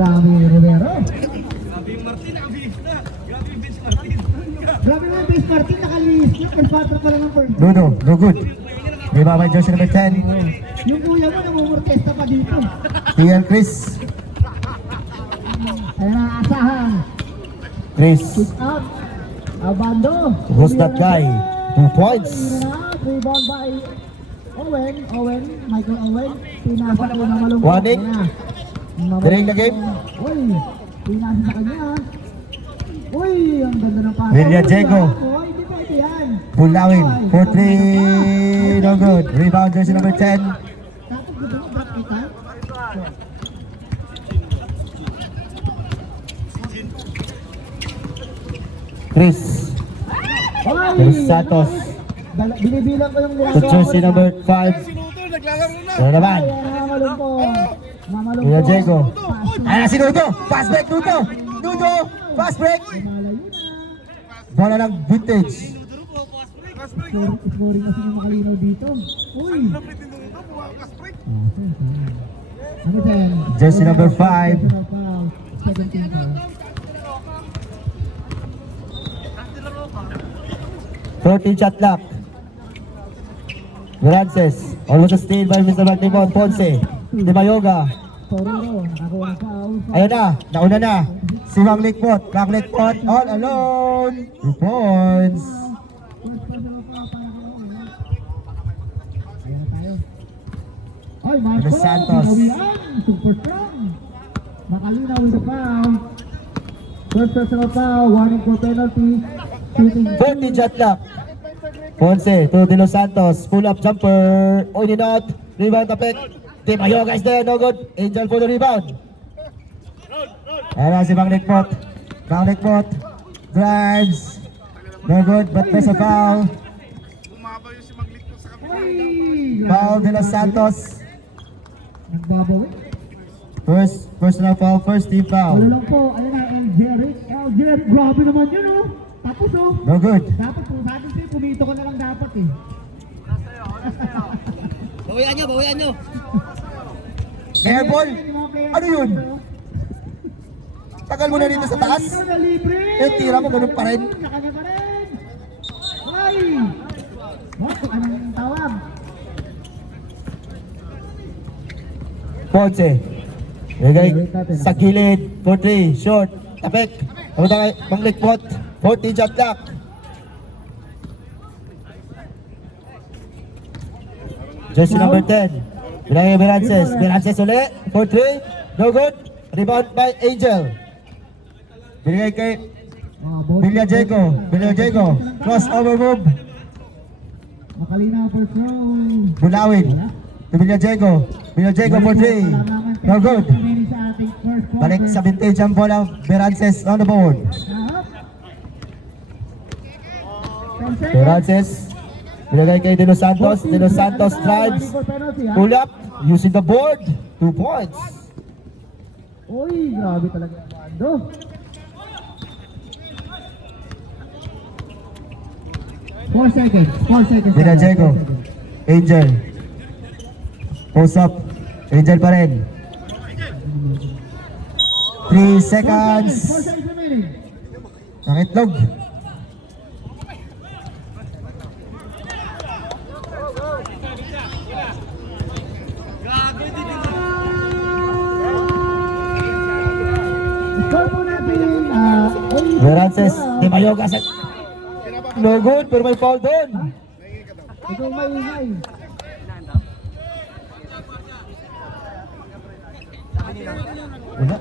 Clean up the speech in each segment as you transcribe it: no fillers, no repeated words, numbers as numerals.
grabe Rivero. Grabe yung Martin, nakabihis na. Grabe yung Vince Martin. Grabe nga Vince Martin, nakalihis na. Pagpatra pa lang ng first. Nuno, no good. Rebound by jersey number 10. Yung kuya mo, namumurtesta pa dito. TL Chris. Ayan ang asahan. Chris. Kick out. Abando. Who's that guy? 2 points. Rebound by Owen. Michael Owen. Pinasa ko na malungkot. Warning. During the game. Uy, pinasa sa kanya. Uy, ang ganda ng pasa. William Diego. Uy, di ba ito yan? Pulawin. 4-3. No good. Rebound jersey number 10. Tapos dito mo, drop kita. Chris. Uy! Chris Santos. Binibilang ko yung Sa jersey number 5. Sinuto, naglalaro na. Ano naman? Mamalungkot. William Diego. Ayan si Nuno. Fast break Nuno. Nuno. Fast break. Malayo na. Bola ng vintage. Scoring kasi yung makalinaw dito. Uy! Ano yan? Jersey number 5. 17 pa. 14 shot clock. Verances. Almost a steal by Mr. Martimon. Ponce. Di Mayoga. Torero, nakakuha ng foul. Ayun na. Nauna na. Si Wang Likpot. Wang Likpot all alone. 2 points. Ayan tayo. Ay, Marco, Los Santos. pinawian. Super strong. Makalinaw with the foul. First personal foul. Warning for penalty. Shooting. 14 shot clock. Ponce to De Los Santos. Pull up jumper. Oh, not. Rebound tapik. Di Mayoga is there. No good. Angel for the rebound. Ayan si Wang Likpot. Wang Likpot. Drives. No good, but there's a foul. Bumabaw yung si Maglito sa kapila. Ay! Foul De Los Santos. Nagbabawi. First personal foul, first team Ano foul. lang po, ayun na, El Jerry, grabe naman yun oh. Tapos oh. No good. Dapat kung sabi sa'yo, pumito ko na lang dapat eh. Bawian nyo. Airball. Ano yun? Tagal mo na dito sa taas. Ikaw na libre! Eh, tira mo, ganun pa rin. Nakanya pa rin! Ay! Oh, anong tawag? Ponce. Lagay sa gilid. 4-3. Short. Tapik. Papunta kay Wang Likpot. 14 shot clock. Jersey number 10. Bilangin Verances. Verances ulit. 4-3. No good. Rebound by Angel. Binigay kay William Diego. Crossover move. Makalinaw for throw. Bulawin. To William Diego. William Diego 4-3. No good. Balik sa vintage ang bola. Verances on the board. Verances. Binigay kay De Los Santos. De Los Santos drives. Pull up. Using the board. 2 points. Uy, grabe talaga ang bando. Four seconds. William Diego. Angel. Post up. Angel pa rin. 3 seconds. 4 seconds remaining. Nakitlog. Score po natin, Verances. Di Mayoga sa... No good, pero may foul doon. Ikaw maingay. Wala.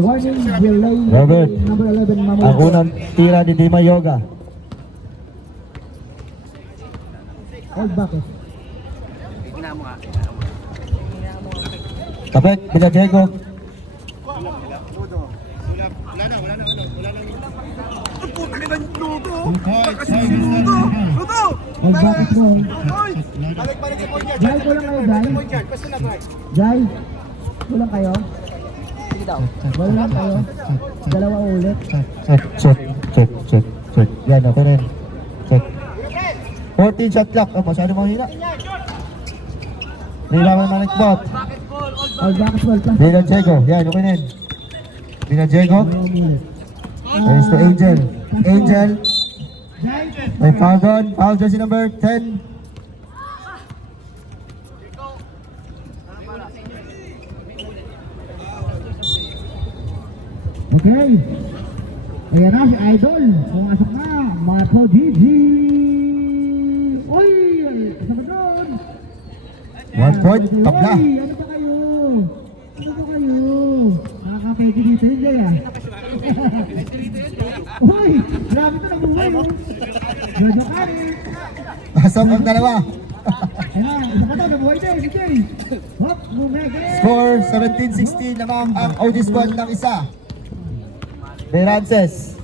Warning delay. Robert. Number 11, Ang Mamoto. unang tira ni Di Mayoga. Old bucket. Tapik, William Diego. Ang puta ka ng Luto. Kasi si Luto. Old bucket mo. Balik si Ponyan. Jai, kulang kayo, Jai. Pwede na, Bray. Jai, kulang kayo. Kulang kayo. Dalawa ulit. Check. Yan, okay rin. Check. 14 shot clock. Oh, masyado mahina. Rebound ng Likbot. All basketball plus. Villa Diego. Yan, okay na yun. Villa Diego. There's to Angel. Angel. May foul doon. Foul jersey number 10. Okay. Ayan na si Idol. Pumasok na. Mato Gigi. Uy! Kasama doon. 1 point. Tabla. Uy! Ano ba kayo? Ano ba kayo? Nakaka-pwede dito yun, Jay, ah. Uy! Grabe ito nabuhay, oh. Jojo Kari. Pasok ang dalawa. Ayan, isa pa ito, nabuhay din, si Jay. Hop, bumeke. Score 17-16 lamang ang OG squad ng isa. Berances.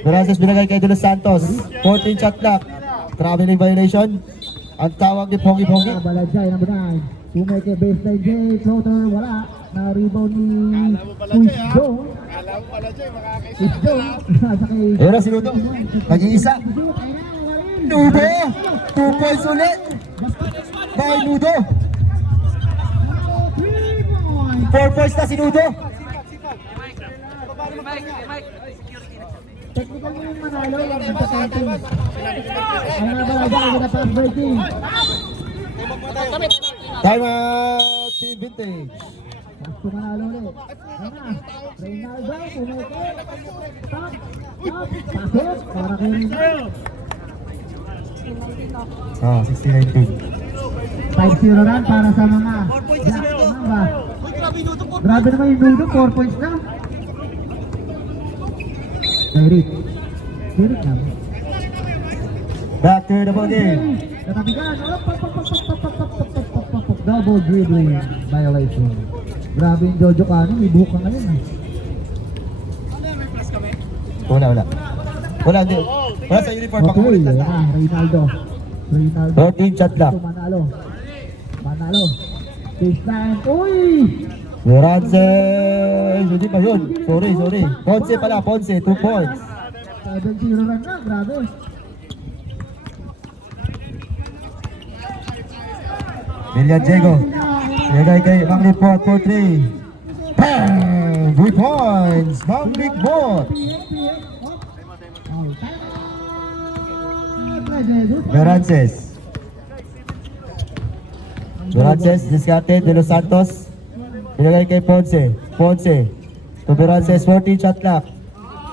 Berances binagay kay De Los Santos. 14 shot clock. Traveling violation. Ang tawag ni Pongi Pongi. Balajay, number 9. Bumeke, baseline Jay. Floater, wala. Na-rebound ni Kuisdo. Alam mo pala dyan, makakaisa. Kuisdo. Sa kay... Ayun si Ludo. Nag-iisa. Ludo. 2 points ulit. By Ludo. 4 points na si Ludo. Technical mo yung manalo, lang ang patenting. Ang mga balajay, ang pass breaking. Time out. Team Vintage. Gusto manalo ulit. Ayan na. Reynaldo, pumeke. Stop. Stop. Pasok. Para kay Reynaldo. 16-19. 5-0 run para sa mga Black Mamba. Grabe naman yung Ludo, 4 points na. Derek. Derek na. Back to the ball game. Natabigan. Double dribbling violation. Grabe yung Jojo Kano, may buhok ka ngayon. Wala. Wala, hindi. Wala sa uniform. Okay, Pakamulit lang. Reynaldo. Reynaldo. 14 shot clock. Manalo. Manalo. Baseline. Uy! Berances. Hindi pa yun. Sorry. Ponce pala. Ponce. 2 points. 7-0 run na. Grabe. Villa Diego. Ilagay kay Mang Lipot for 3. Bang! 3 points. Mang Lipot. Berances. Discarded. De Los Santos. Ilagay kay Ponce. To Berances. 14 shot clock.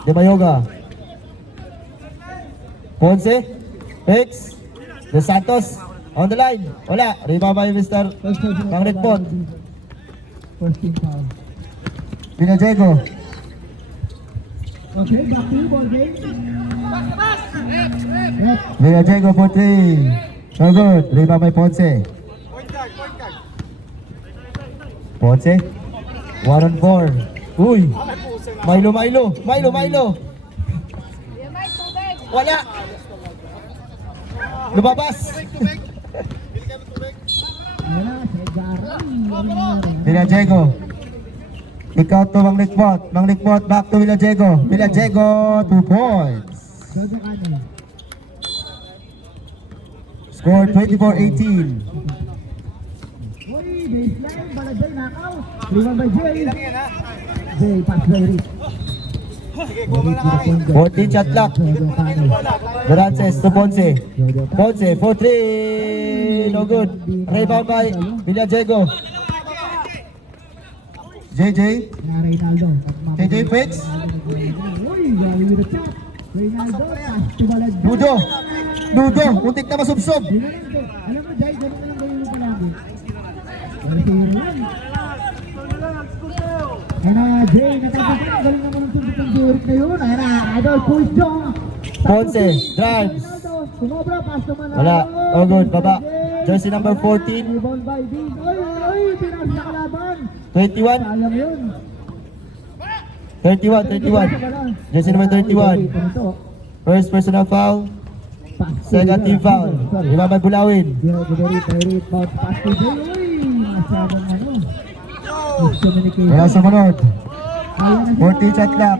De Mayoga. Ponce. Fix. De Santos. On the line. Wala. Rebound by Mr. Mang Lipot. First team foul. Villa Diego. Okay, back to you, ball game. Yep. Villa Diego for 3. So good. Rebound by Ponce. Ponce. 1 on 4. Uy. Milo. Wala. Lumabas. Wala, si Gary. Villa Diego. Ikaw to Mang Likbot. Back to Villa Diego. 2 points. Jojo Kano. Score 24-18. Uy, baseline, Balajay, nakaw. Rebound by Jay. Jay, pass by Rick. 14 shot clock. Jojo Kano. Berances to Ponce. Ponce for 3. No good. Rebound by Villa Diego. JJ. Na Reynaldo. JJ Fix. Uy, grabe with the shot. Reynaldo, pass to Balajay. Ludo. Untik na masubsob. Yun na lang, Jay. Alam mo, Jay, ganun na lang gawin mo palagi. Pero zero lang. Ayan na, Jay, natapos na. Galing naman ang sundot ng Derek na yun. Ayan na, Idol, push Jong. Ponce, drives. Sumobra, pass to Manalo. Wala. Oh, good. Baba. Jersey number 14. Rebound by Dean. Uy, pinas na kalaban. 21. Sayang yun. 31. Jersey number 31. First personal foul. Second team foul. Iba may bulawin. Derek, pass to Jay. Uy, masyadong ano. Miscommunication. Wala sumunod. 14 shot clock.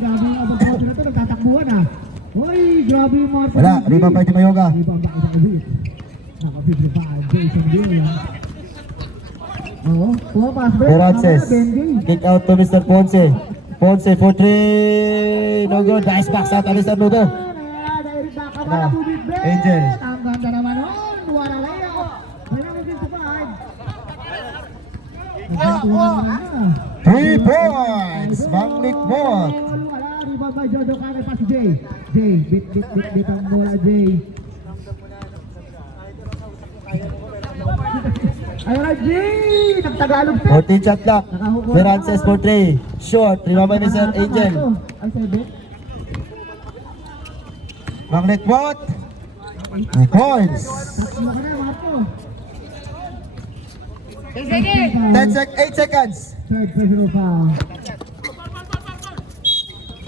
Grabe yung abag na ito, nagtatakbuhan ah. Uy, grabe yung mga... Wala. Rebound by Di Mayoga. Rebound back sa kabis. 55, Jason Gill. Oo, pumapas ba? Verances. Benji. Kick out to Mr. Ponce. Ponce for 3. No good. Nice box out to Mr. Ludo. Angel. Ang ganda naman nun. Wala lang yun. Kaya naging 55. 3 points. Manglik Mot. Wala, rebound by Jojo Kane pa si Jay. Jay, bit ang bola, Jay. Ayun na, Jay! Nagtagalog pa. 14 shot clock. Verances for 3. Short. Rebound by Mr. Angel. Ay, sabi. Manglik Mot. 2 points. Tatlo ka na, mga po. 8 seconds. Third personal foul.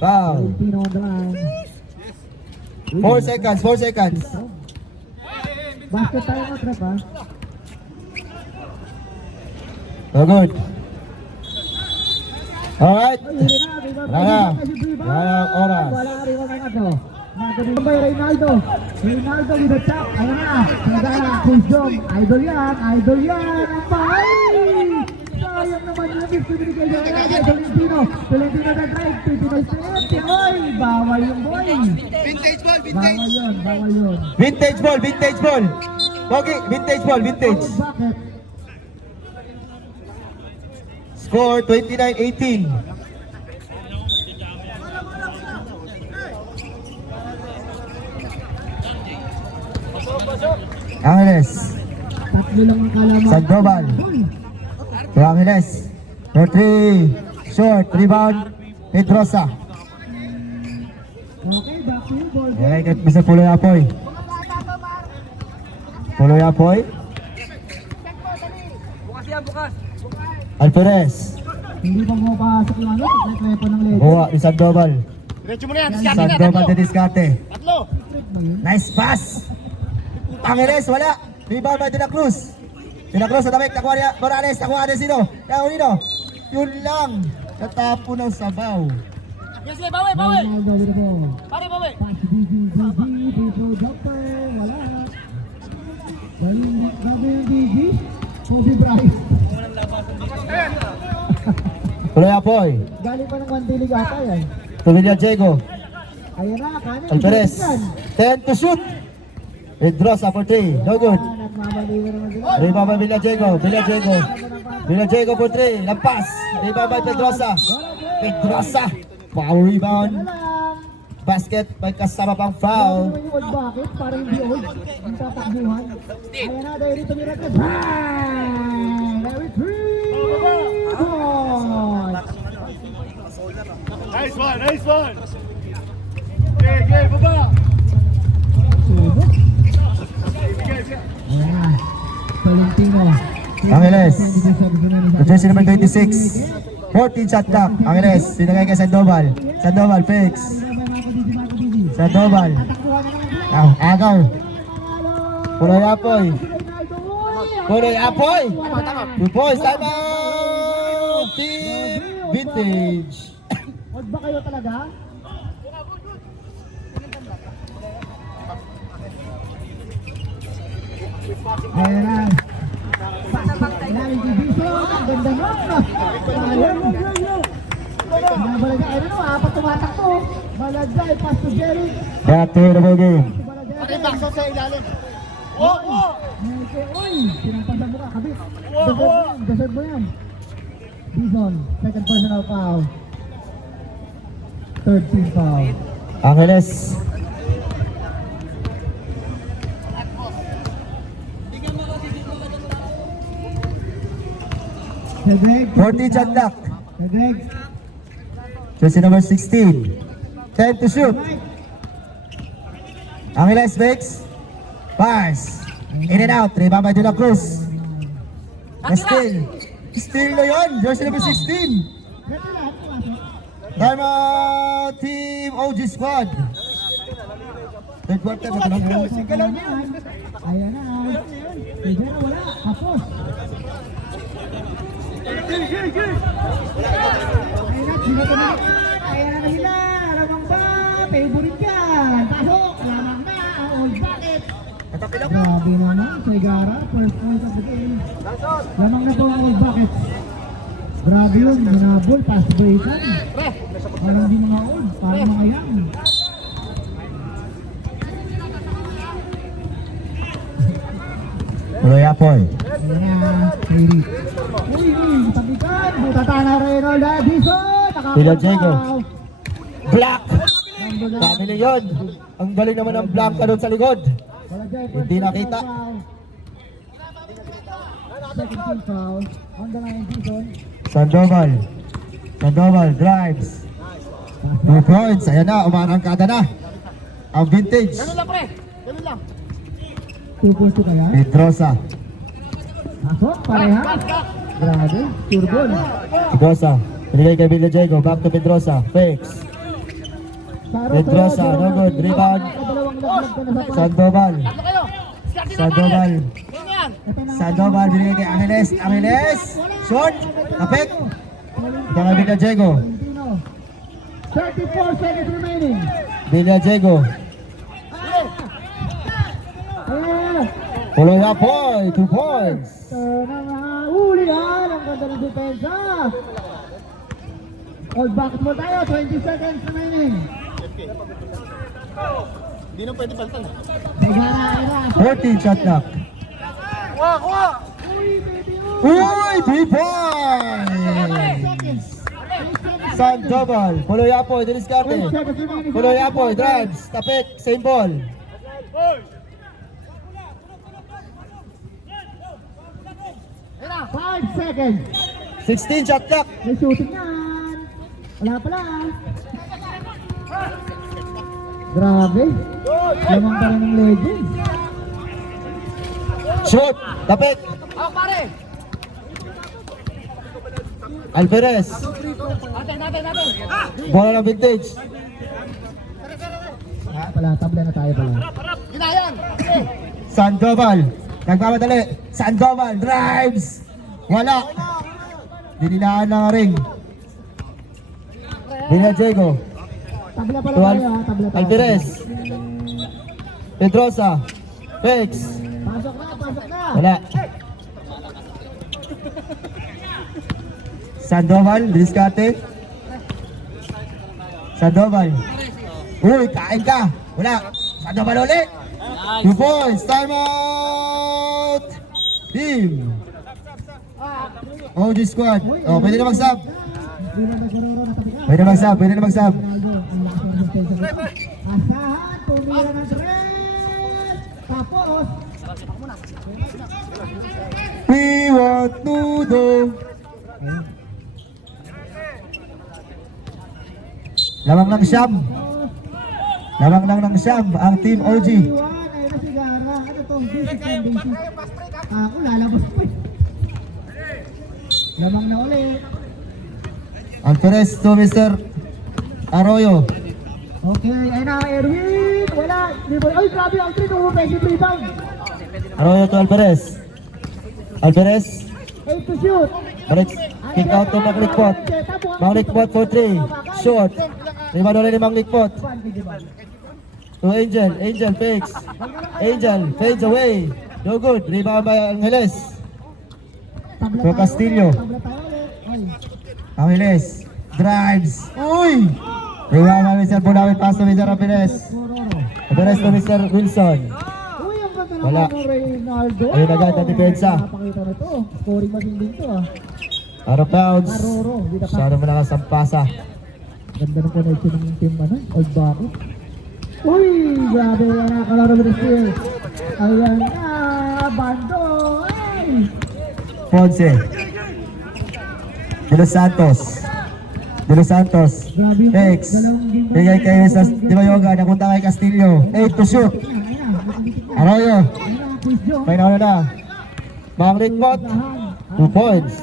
Foul. Valentino on the line. 4 seconds. 4 seconds. Basket tayo mo, Trap, ha? No good. Alright. Ay, huli na, rebound Wala na. by Jay. Wala ang oras. Wala ka rebound ng ato. Nagawin by Reynaldo. Reynaldo with the chop. Ayan na. Sagara, Chris Jong. Idol yan. Idol yan. Ang bahay. Sayang naman yung gift to binigay niya. Ayan, Tolentino. Tolentino na drive. 25-30. Oy, bawal yung boy. Vintage ball, Bawal vintage. yun. Bawal yun. Vintage ball. Vintage ball. Pogi. Vintage ball. Vintage. Bakit? Score 29-18. Angeles. Tatlo lang ang kalaman. Sandoval. To Angeles. For 3. Short. Rebound. Pedrosa. Okay, back to you, ball. Alright, at Mr. Puloy Apoy. Puloy Apoy. Alvarez. Hindi pa pumapasok yung ano. Nag-repo ng lead. Buwa ni Sandoval. Diretso mo na yan. Diskarte na, Sandoval tatlo. de Discarte. Tatlo. Nice pass. Angeles, wala. Rebound by De La Cruz. De La Cruz sa damit. Nakuha niya. Morales. Nakuha niya sino? Kaya Unino. Yun lang. Natapo ng sabaw. Yes, sige, bawi, bawi. Ronaldo with the ball. Pare, bawi. Pass to DG. People jumper. Wala. Grabe yung DG. Kobe Bryant. Puloy Apoy. Galing pa ng Mandilig ata yan. Tumilya Diego. Ayun na, kanin. Alvarez. 10 to shoot. Pedrosa for 3. No good. Nagmamaliwa naman sila. Rebound by Villa Diego. Villa Diego. Villa Diego for 3. Lampas. Rebound by Pedrosa. Pedrosa. Foul rebound. Ano lang. Basket. May kasama pang Ano foul. naman yung old bucket? Parang hindi old. Ang tatakbuhan. Ayan na, dahil rito ni Ragnas. Bang! There is 3 points. Nice one, nice one. Okay, okay, baba. Subo. Bigay, bigay. Ayan na. Tolentino. Angeles. Jersey number 26. 14 shot clock. Angeles. Sinagay kay Sandoval. Sandoval fix. Sandoval. Agaw. Puloy Apoy. Puloy Apoy. 2 points. Time out. Team Vintage. Old ba kayo talaga? Ayan na. Ayan, Bison. Ang ganda mo. Ayan. Balaga, ano no, apat tumatakbo. Balagay, pass to Jerry. Back to the ball game. Pati bakso sa ilalim. Oh, oh. Uy, pinampasan mo ka, kabit. Deserve mo yan. Bison, second personal foul. Third team foul. Angeles. Greg. 14 shot clock. Greg. Jersey number 16. 10 to shoot. Angeles fakes. Pass. In and out. Rebound by De La Cruz. Steal. Steal na yun. Jersey number 16. Time out, Team OG Squad. Third quarter na lang. Ayan na. Ayan na, wala. Kapos. Ayan na sila. Lamang ba? Favorite yan. Pasok. Lamang na. Old bucket. Grabe naman, Saigara, first point of the game. Lamang na po ang old buckets. Grabe yun, minabol, pass breakan. Parang di mga old, parang mga young. Tuloy Apoy. Ayan na, ready. Uy, tabikan, butatana Reynolds, Edison, Pila Diego. Black! Number nine. Family yun. Ang galing naman ng Blanca doon sa likod. Wala dyan, Hindi first nakita. foul. Second team foul, on the line, Edison. Sandoval. Sandoval drives. 2 points. Ayan na, umarangkada na. Ang vintage. 2 points to kaya. Pedrosa. Pasok, pareha. Grabe, turbon. Pedrosa. Binigay kay Villa Diego. Back to Pedrosa. Fakes. Pedrosa, no good. Rebound. Sandoval. Sandoval. Sandoval. Binigay kay Angeles. Angeles. Short. Kapit. Ito kay Villa Diego. 34 seconds remaining. Villa Diego. Ayan. Tuloy Apoy. 2 points. Uli yan. Ang ganda ng depensa. Old back mo tayo. 20 seconds remaining. Hindi na pwede palitan. Sagara, era. 14 shot clock. Uy, baby. Uy! 3 points! Sandoval. Tuloy Apoy. Diniskarte. 8 seconds remaining. Tuloy Apoy. Drives. Kapit. Same ball. Five seconds. 16 shot clock. May shooting yan. Wala pala. Grabe. Lamang pa rin ng legend. Shoot. Kapit. Alvarez. Bola ng vintage. Pala, tabla na tayo pala. Sandoval. Nagmamadali. Sandoval. Drives. Wala. Dinilaan ng ring. Villa Diego. Tabla pala tayo ha. Tabla tayo. Alvarez. Pedrosa. Fakes. Pasok na, pasok na. Wala. Sandoval, diskarte. Sandoval. Uy, kain ka. Wala. Sandoval ulit. 2 points. Time out. Team. OG squad. Oh, pwede na mag-sub. Hindi na nagkaroro na tabi ka. Pwede na mag-sub. Pwede na mag-sub. Ronaldo, ang lakas ng suspension nito. Asahan, tumira ng tres. Tapos, We want to do. Lamang ng siyam. Lamang lang ng siyam ang Team OG. ayun na si Gara. Ano to? Basic and basic. Ako lalabas pa. Lamang na ulit. Alvarez to Mr. Arroyo. Okay, ayun na, Erwin. Wala. Ay, grabe ang 3. Offensive rebound. Arroyo to Alvarez. Alvarez. 8 to shoot. Balik. Kick out to Manglikpot. Manglikpot for 3. Short. Rebound ulit ni Manglikpot. To Angel. Angel fakes. Angel fades away. No good. Rebound by Angeles. To Castillo. Tabla tayo ulit. Ay. Angeles. Drives. Uy! Rebound by Mr. Bunawit. Pass to Mr. Ramirez. Rororo. Ramirez to Mr. Wilson. Uy, ang ganda Wala. naman ng Reynaldo. Ayun agad ang depensa. Napakita na to. Scoring machine din to ah. Out of bounds. Aroro. Di na pa. Masyado mo nakasampasa. Ganda ng connection ng team ano, Old Bucket. Uy, grabe na nakalaro ng steal. Ayan na, bando. Ay! Ponce. De Los Santos. De Los Santos. Grabe yung Fex. dalawang game ba? Bigay kay Mr. Di Mayoga. Napunta kay Castillo. 8 to shoot. Ayun na, nakalitik na. Arroyo. Ayun na, Chris Joe. May nauna na. Manglik pot. 2 points.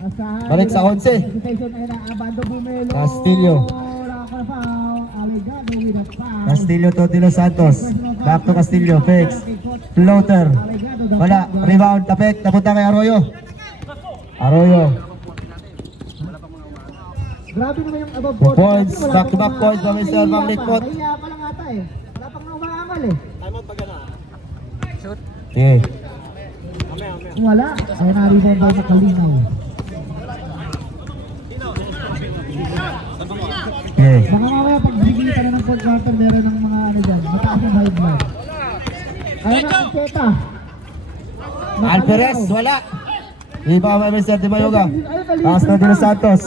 Asahan. Balik sa 11. Hesitation, ayun na, Abando Bumelo. Castillo. Nakafoul. Alegado with a foul. Castillo to De Los Santos. Back to Castillo. Fex. Floater. Wala. Rebound. Tapek. Napunta kay Arroyo. Arroyo. Grabe naman yung above 2 board. points. Wala Back to pang back points by umaangal. Mr. Ay, Manglik pa. Pot. Kaya pa lang ata eh. Wala pang umaangal eh. Time out pag gana. Okay. Wala. Ay na-rebound by Makalinaw. Okay. Baka mamaya pag bigita na ng fourth quarter, meron ng mga ano dyan, mataas yung high blood. Ayun na, Ancheta. Alvarez, wala. Iba ba Mr. Di Mayoga? Taas na De Los Santos.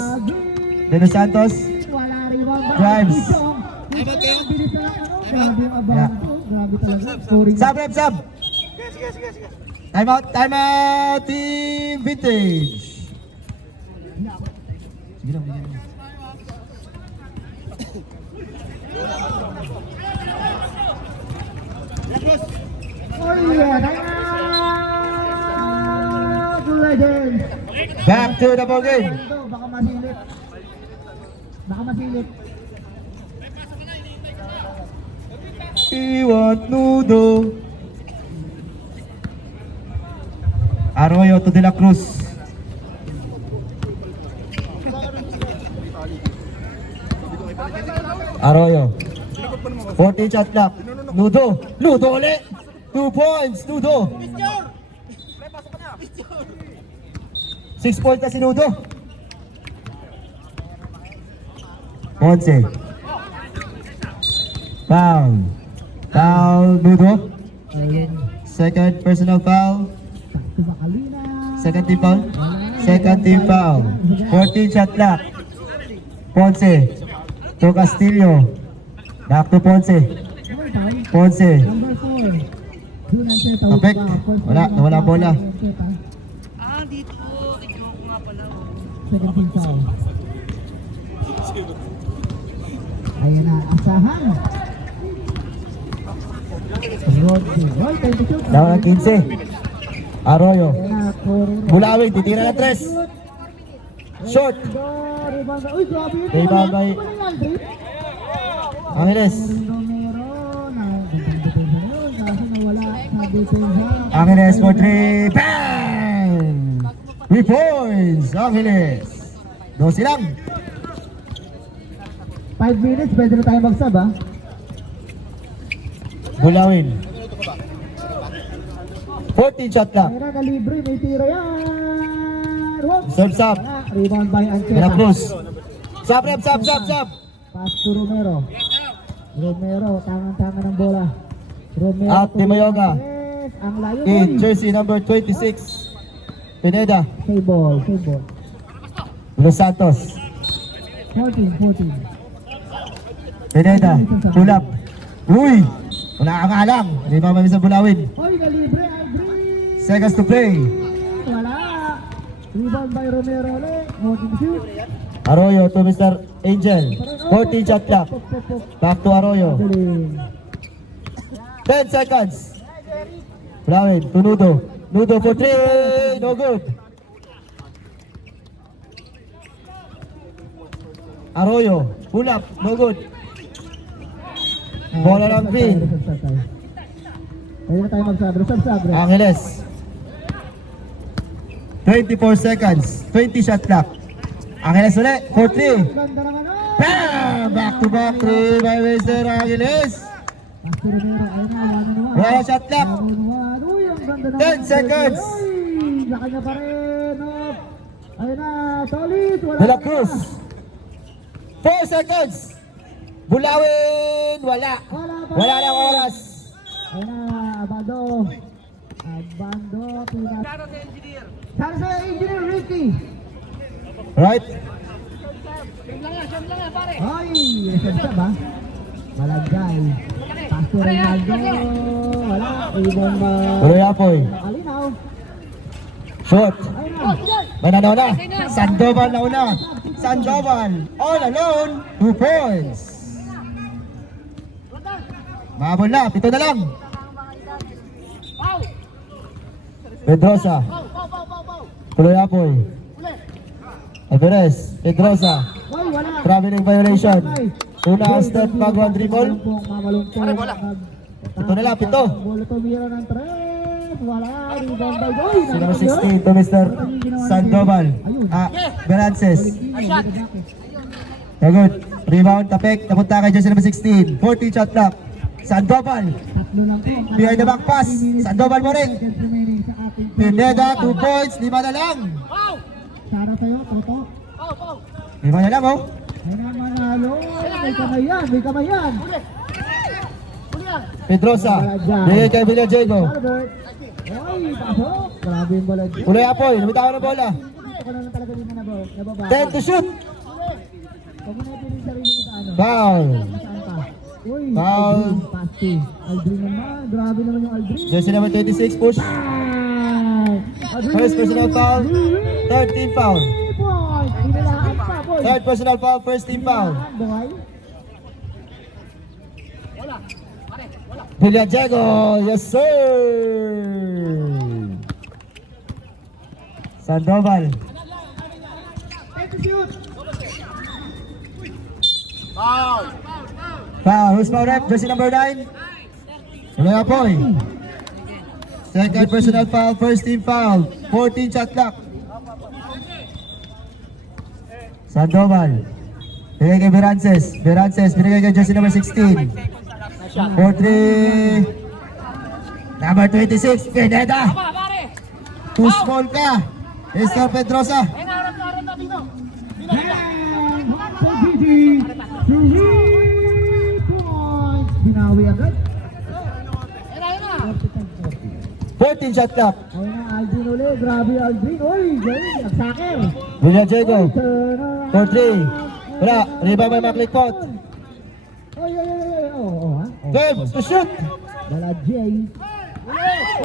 De Los Santos. Wala rebound by Drives. Bidong. Bidong, bilis na ano. Grabe yung abang ko. Grabe talaga. Scoring. Sub, rep, sub. Time out, Team Vintage. Sige lang, sige lang. Oh yeah, Legends. Back to the ball game. Baka masilip. Baka masilip. Iwat Nudo. Arroyo to De La Cruz. Arroyo. 14 shot clock. Nudo. Nudo ulit. 2 points. Nudo. 6 points na si Nudo. Ponce. Foul. Foul Nudo. Ayun. Second personal foul. Sakto Makalina. Second team foul. Second team foul. 14 shot clock. Ponce. To Castillo. Back to Ponce. Number five. Ponce. Number 4. Jun Ancheta. Kapek. Wala, nawala bola. Ah, dito. Ikaw ko nga pala. Second team foul. Ayun na, asahan. Rodney. Roy, 22. Daw ng 15. Arroyo. Ayun na, Corona. Bulawin, titira ng 3. Short. Rebound. Uy, grabe yun. Rebound by Wala yan, Dave. Angeles. Romero na depensa na yun kasi nawala sa depensa. Angeles for 3. Bang! 3 points. Angeles. 12 lang. 5 minutes, pwede na tayo magsab ha. Bulawin. 14 shot clock. Kaya na libre, may tira yan. Whoop. Serve sub. Wala, rebound by De La Ancheta. Cruz. Sub rep, sub, sub, sub. Pass to Romero. Romero, tangan-tangan ng bola. Romero. Out, Di Mayoga. Yes, ang layo In boy. jersey number 26. Pineda. Save ball, save ball. Los Santos. 14. Pineda. Pull up. Uy! Wala ka nga lang. Hindi pa mami sa Bulawin. Hoy, na libre, Aldrin. Seconds to play. Wala. Rebound by Romero ulit. Morning shoot. Arroyo to Mr. Angel. 14 shot clock. Back to Arroyo. Galing. 10 seconds. Bulawin to Nudo. Nudo for 3. No good. Arroyo. Pull up. No good. Bola ng green. Ayun na tayo magsabre. Sabre. Angeles. 24 seconds. 20 shot clock. Angeles ulit. For 3. Ganda naman. Bam! Back to back 3 by Mr. Angeles. Pastor Romero. Ayun na. One on one. Wala shot clock. 1-on-1. Uy, ang ganda naman. 10 seconds. Uy, laki niya pa rin. Up. Ayun na. Solid. Wala De La na. Cruz. 4 seconds. Bulawin. Wala. Wala na oras. Ayun na. Abando. Pinat. Sana sa engineer Ricky. Right? Ay, resensya ba? Malagay. Pastor Ronaldo. Wala. Ibon ba? Tuloy Apoy. Kalinaw. Shot. Ayun na. Mananaw na. Sandoval na una. Sandoval. All alone. 2 points. Mahabol na. 7 na lang. Pedrosa. Tuloy Apoy. Alvarez. Pedrosa. Ay, wala. Traveling violation. Una step back one dribble. Mamalungkot. Ito na lang, 7. Bola tumira ng 3. Wala. Rebound by Boy. Si number 16 to Mr. Sandoval. Berances. Good. Rebound, tapik. Napunta kay jersey number 16. 14 shot clock. Sandoval. Tatlo lang po. Behind the back pass. Sandoval mo rin. Seconds remaining sa ating Pineda, 2 points. 5 na lang. Sara sa'yo, Toto. 5 na lang, oh. Ay na manalo. May kamay yan, may kamay yan. Pedrosa. Bigay kay Villadiego. Albert. Ay, pasok. Grabe yung bola dyan. Uloy Apoy. Lumitaw na bola. Dito ko na lang talaga din na nababa. 10 to shoot. Huwag mo na ito yung sarili mo sa ano. Foul. Saan ka? Uy, Foul. Aldrin, pasti. Aldrin naman. Grabe naman yung Aldrin. Jersey number 26, push. Aldrin. First personal foul. Third team foul. Boy, inilaan pa, boy. Third personal foul, first team foul. Inilaan, boy. Villadiego, yes sir. Sandoval. Take the shoot. Foul, who's foul rep? Jersey number 9. Uloy Apoy. Second personal foul, first team foul. 14 shot clock. Sandoval. Binigay kay Berances. Berances, binigay kay jersey number 16. 4-3. Number 26, Pineda. Too small ka. Mr. Pedrosa. And for Gigi, 3 points. Binawi agad. 14 shot clock. Ayun na, Aldrin ulit. Grabe Aldrin. Uy, galing. Nagsaker. Villadiego. Turn around. 4-3. Wala. Rebound by Maclicot. Oy, oy, oy, oy. Oh, ha? Oh. 12 to shoot. Dala Jay.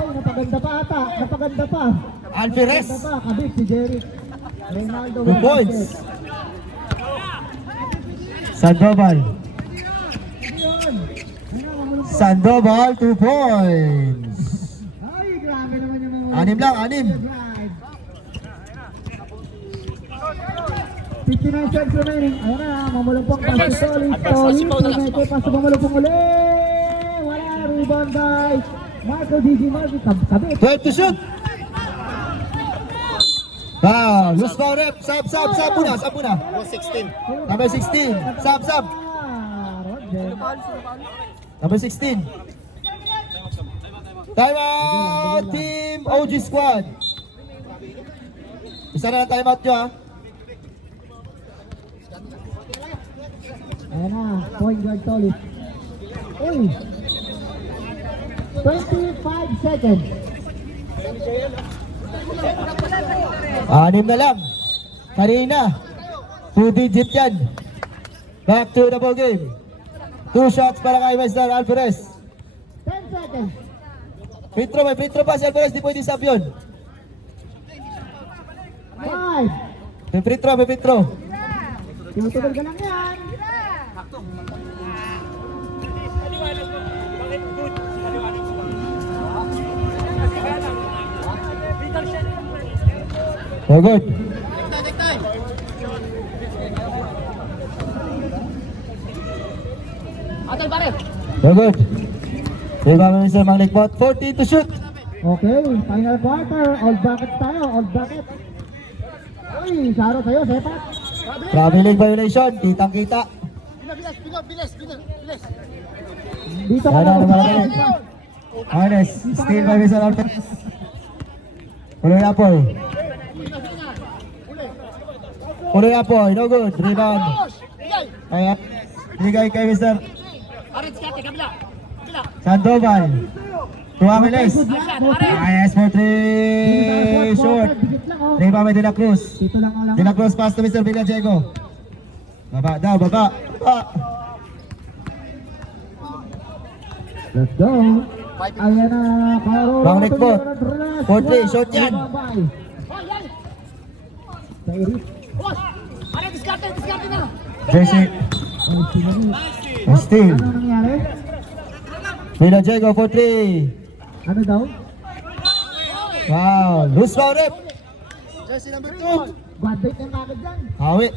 Oy, napaganda pa ata. Napaganda pa. Alvarez. Napaganda pa. Kabit si Jerry. Reynaldo 2 points. Sandoval. Sandoval, 2 points. Ay, grabe naman yung mga... 6 lang, 59 seconds remaining. Ayun na, mamulupong pass si Tolly. Tolly, Pinete, pass mamulupong ulit. Wala, rebound by Marco Gigi Marco. Kabit. 12 to shoot. Wow, loose foul rep. Sub muna. Number 16. Sub. Roger. Number 16. Timeout, Team OG Squad. Isa na lang timeout nyo, ha. Ayan na, point guard Tolly. Uy! 25 seconds. 6 na lang. Kanina. 2 digit yan. Back to the ball game. 2 shots para kay Mr. Alvarez. 10 seconds. Free throw, may free throw pa si Alvarez. Di pwede sub yun. 5. May free throw. Tutugal ka lang yan. So good. So good. Diba Mr. Manglikbot? 40 to shoot. Okay, final quarter. All bracket tayo, all bracket. Uy, Saro sa'yo, sepak. Traveling violation. Kitang-kita. Dito ka Yan na. ang malaki. Honest. Steal by Mr. Alvarez. Uloy Apoy. No good. Rebound. Kaya, bigay kay Mr. Sandoval. Tuamiles. Ayes for 3. Short. Rebound by De La Cruz. Dito lang ang De La Cruz pass to Mr. Villadiego. Baba. Let's go. Ayan na, Karo. Manglikbot. 4-3, shot yan. Sa Iris. Jersey. Ay, sinari. Steal. Ano nangyari? Villadiego for 3. Ano daw? Wow. Loose foul rep. Jersey number 2. Bad bait yung kagad dyan. Hawi.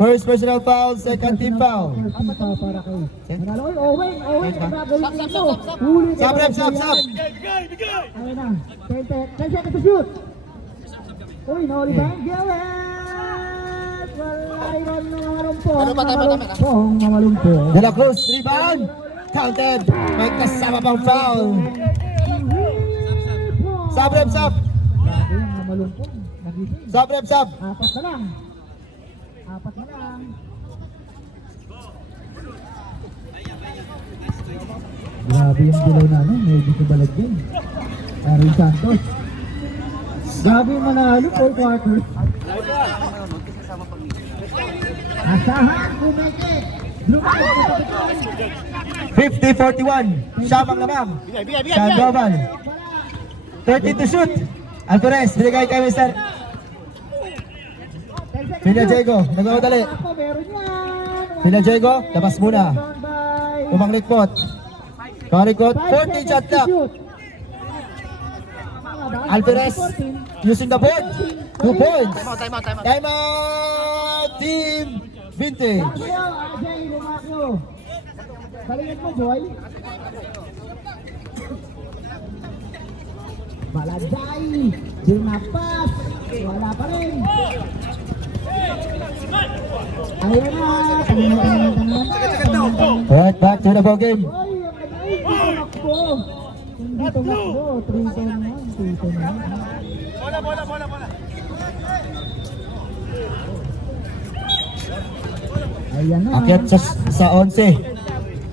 First personal foul, second team foul. First team foul para kay. Manalo. Oy, Owen, Yes, ang ha? gagawin nito. Huli ka Sub ba rep, sa sub. yan? Ayun na. 10 seconds to shoot. Uy, nahuli ba? Gawet! Wala iwan ng malumpong. Malumpong. De La Cruz, rebound. Counted. May kasama pang foul. Sub, rep, sub. Grabe yung mga malungkot. Nagising. Sub, rep, sub. Apat na lang. Apat na lang. Grabe yung dilaw na ano, medyo kabalag din. Aaron Santos. Grabe yung manalo, 4 quarters. Asahan, kumeke. 50-41. Siyam ang lamang. Sandoval. 30 to shoot. Alvarez, binigay kay Mr. Pina Diego, nagmamadali. Ako, meron yan. Pina Diego, labas muna. Umanglikpot. Karikot, 40 shot clock. Alvarez, using the board. 2 points. Time out, Team Vintage. Lumakyo, Ajay, lumakyo. Salingin mo, Joy. Balagay. Dinapas. Wala pa rin. Ayun na. Right back to the ball game. Oy, ay, tumakbo. Hindi tumakbo. 3-10-1. 3-10-1. Bola. Ayan na. Akyat sa 11.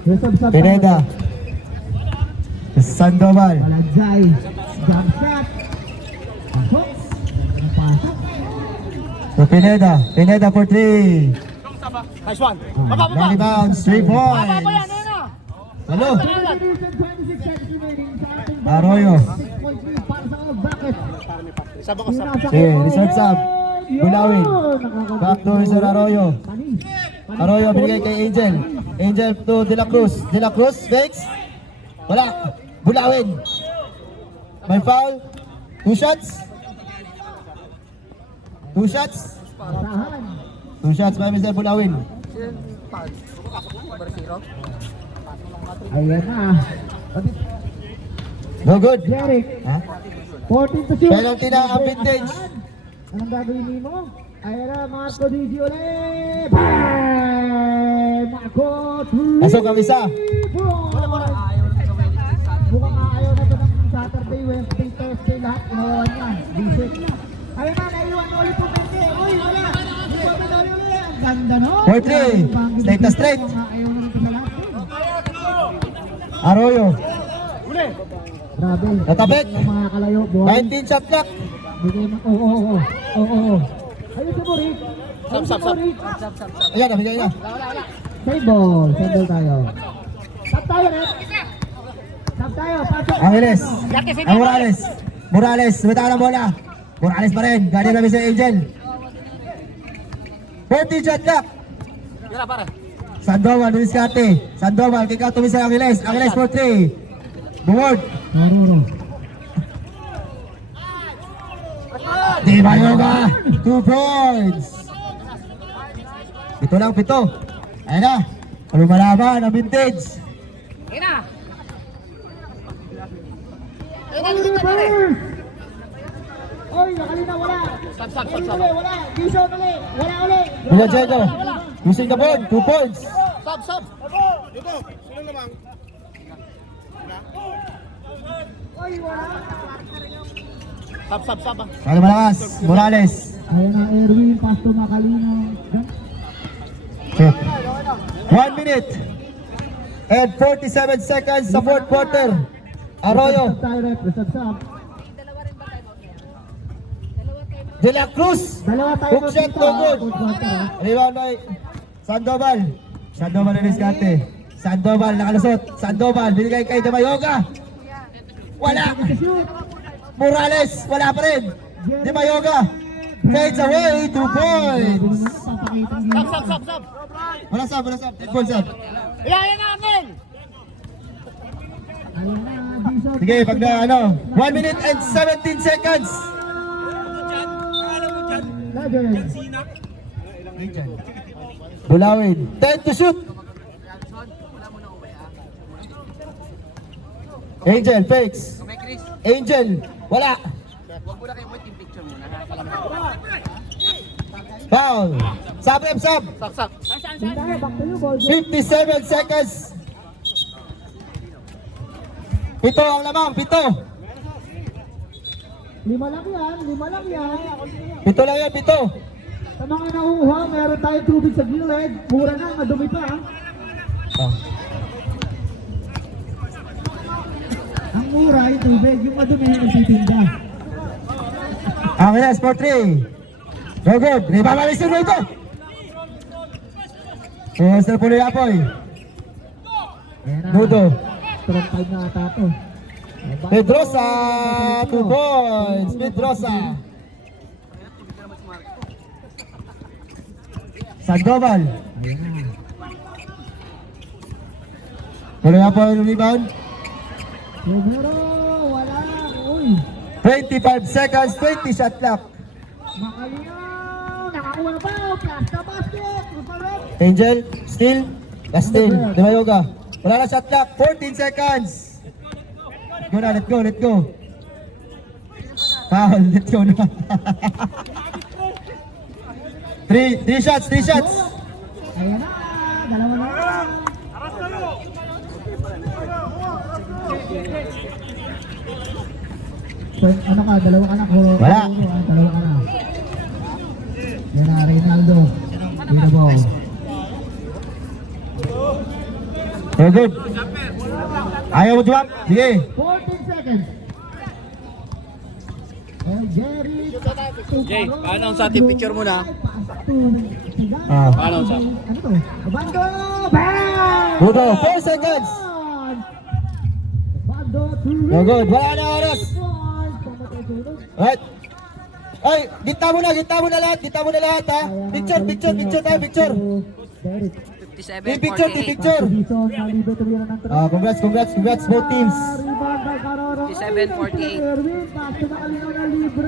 Resub-sub. Pineda. Sandoval. Balagay. Jump shot. Pasok. Pasok. To Pineda. Pineda for 3. Nice one. Long rebounds, 3 points. Hello. 26 seconds remaining sa ating Arroyo. 6.3 para sa mga bucket. Sabi ko sa Okay, reserve sub. Bulawin. Back to Mr. Arroyo. Arroyo binigay kay Angel. Angel to De La Cruz. De La Cruz, fakes. Wala. Bulawin. May foul. 2 shots. 2 shots. Asahan. 2 shots by Mr. Bulawin. Ayan na. No good. Jeric. Ha? 14 to shoot. Penalty na ang Vintage. Anong gagawin mo? Ayan na, Marco Digi ulit. Bam! Marco, 3 Pasok ang isa. Mukhang ayaw na ito ng Saturday, Wednesday, Thursday, lahat. Inawawan niya. Visit. Ayun na, naiwan ulit po Pente. Uy, wala. Hindi po pinali ulit. Ang ganda no? 4-3. Straight na straight. Ayaw na ito sa lahat. Arroyo. Grabe. Natapik. Mga kalayo, boy. 19 shot clock. Bigay mo. Oo. Ayun sa Borik. Ayun sa Borik. Ayan, nabigay na. Save ball. Save ball tayo. Tap tayo, Red. Tap tayo. Pasok. Angeles. Ang Morales. Morales. Sumita ng bola. Morales pa rin. Ganyan namin si Angel. 40 shot clock. Sandoval, Luis Cate. Sandoval, kick out to Mr. Angeles. Angeles for 3. Buward. Maruro. Di Mayoga. 2 points. Ito lang, 7. Ayan na. Lumalaban ang Vintage. Oy, nakalina, wala. Uli, wala. Dison uli. Wala uli. Mula Diego. Using the board. 2 points. Sub. Dito. Sino lamang? Oy, wala. Sub. Kaya malakas. Morales. Ayan na, Erwin. Pasto Makalino. 1 minute and 47 seconds sa 4th quarter. Arroyo. Tayo, Rep. Resub. De La Cruz. Dalawa tayo. Hook shot, no good. Rebound by Sandoval. Sandoval na Riscante. Sandoval nakalusot. Sandoval binigay kay De Mayoga. Wala. Morales. Wala pa rin. De Mayoga. Fades away. 2 points. Sub. Wala sab. 10 points sab. Yan namin. Ayan na, Dison. Sige, pag na 1 minute and 17 seconds. Legend. Bulawin. 10 to shoot. Angel, fakes. Angel, wala. Foul. Sub. Sub. Tayo, back to you, ball. 57 seconds. Pito ang lamang, pito. 5 lang yan, 5 lang yan. Pito lang yan, pito. Sa mga nauuha, meron tayong tubig sa gilid. Mura na, madumi pa. Oh. Ang mura yung tubig, yung madumi yung nagtitinda. Ang ilas for 3. Go good. Ribabalisin mo ito. Master Puloy Apoy. Ayan na. Budo. Strong 5 na ata to. Pedrosa. 2 points. Pedrosa. Sandoval. Ayan na. Puloy Apoy rebound. Numero, wala. Uy. 25 seconds, 20 shot clock. Makalinaw. Nakakuha na ba? Plus na basket. Uparot. Angel, still. Last steal. Dimayoga. Wala na shot clock. 14 seconds. Go na, let's go, let's go. Foul, let's go na. 3 shots, 3 shots. Ayan na. Dalawa na lang. So, ano ka? Dalawa ka na. Wala. Dalawa ka na. Yan na, Reynaldo. With the ball. Very good. Ayaw mo jump? Sige. 14 seconds. And Jerry. Jay, paano sa ating picture muna? Ah. Paano sa? Ano to? Bando! Bang! Budo, 4 seconds. Bando! Very good. Wala na oras. Right. Ay, gitna mo na lahat, ha. Picture, picture, picture tayo, picture. Derek. 57, Team picture, team picture. Dison, nalibre tuloy na ng Congrats, congrats, congrats both teams. Rebound by Caroro. 57-48. Erwin, pass na kalinaw na libre.